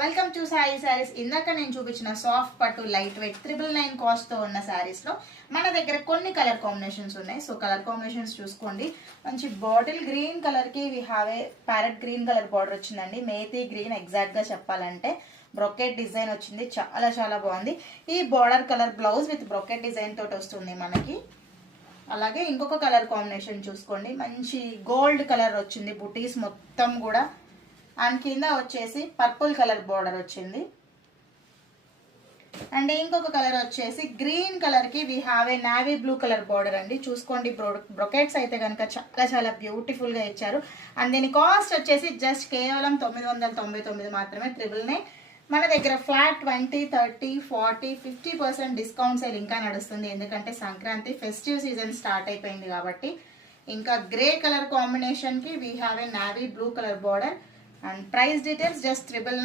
Welcome to Sai saris. ఇందాక నేను చూపించిన సాఫ్ట్ పట్టు లైట్ వెయిట్ 999 కాస్ట్ తో ఉన్న శారీస్ లో మన దగ్గర కొన్ని కలర్ కాంబినేషన్స్ ఉన్నాయి. సో కలర్ కాంబినేషన్స్ చూసుకోండి. మంచి బాటిల్ గ్రీన్ కలర్ కి we have a parrot green colour border వచ్చిందండి. మేతి గ్రీన్ ఎగ్జాక్ట్ గా చెప్పాలంటే బ్రొకెట్ డిజైన్ వచ్చింది. చాలా చాలా బాగుంది. ఈ border colour blouse with brocade design తోటి వస్తుంది మనకి. అలాగే ఇంకొక కలర్ కాంబినేషన్ చూసుకోండి. మంచి గోల్డ్ కలర్ వచ్చింది బుటీస్ మొత్తం కూడా. అండ్ కింద వచ్చేసి పర్పుల్ కలర్ బార్డర్ వచ్చింది. అండ్ ఇంకొక కలర్ వచ్చేసి గ్రీన్ కలర్ కి we have a navy blue colour border అండి. చూసుకోండి బ్రొకెట్స్ అయితే కనుక చాలా చాలా బ్యూటిఫుల్ గా ఇచ్చారు. అండ్ దీని కాస్ట్ వచ్చేసి జస్ట్ కేవలం 999 మాత్రమే. 999 మన దగ్గర ఫ్లాట్ 20, 30, 40, 50% డిస్కౌంట్ సేల్ ఇంకా నడుస్తుంది. ఎందుకంటే సంక్రాంతి ఫెస్టివ్ సీజన్ స్టార్ట్ అయిపోయింది కాబట్టి. ఇంకా గ్రే కలర్ కాంబినేషన్ కి we have a navy blue colour border. And price details just 999.